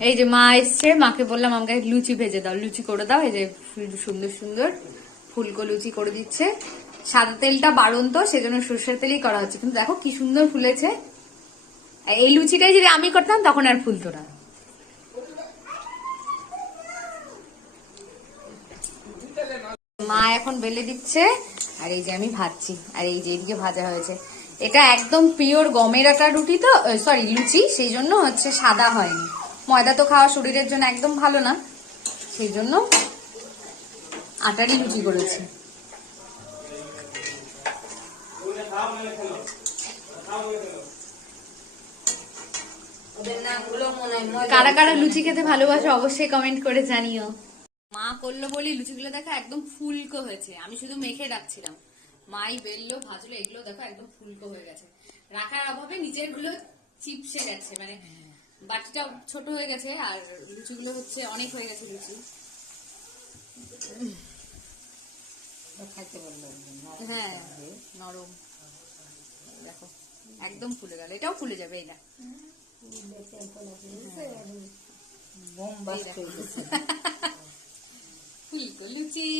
এই যে মা এসছে, মাকে বললাম আমাকে লুচি ভেজে দাও, লুচি করে দাও। এই যে সুন্দর সুন্দর ফুলকো লুচি করে দিচ্ছে। সাদা তেলটা বারণ তো, সেজন্য সর্ষের তেলই করা হচ্ছে, কিন্তু দেখো কি সুন্দর ফুলেছে। এই লুচিটাই যদি আমি করতাম তখন আর ফুলতো না। মা এখন বেলে দিচ্ছে, আর এই যে আমি ভাজছি, আর এই যে এদিকে ভাজা হয়েছে। এটা একদম পিওর গমের আটার রুটি তো, সরি লুচি, সেই জন্য হচ্ছে সাদা হয়নি। ময়দা তো খাওয়া শরীরের জন্য একদম ভালো না, সেই জন্য আটারই লুচি করেছি। কারা কারা লুচি খেতে ভালোবাসো অবশ্যই কমেন্ট করে জানিও। মা করলো বলি লুচিগুলো দেখো একদম ফুলকো হয়েছে, আমি শুধু মেখে রাখছিলাম, মাই বেললো ভাজলো, এগুলো দেখো একদম ফুলকো হয়ে গেছে। রাখার অভাবে নিচের গুলো চিপসে গেছে, মানে বাটিটা ছোট হয়ে গেছে, আর লুচিগুলো হচ্ছে অনেক হয়ে গেছে লুচি। হ্যাঁ নরম, দেখো একদম ফুলে গেল, এটাও ফুলে যাবে। এই না ফুলকো লুচি।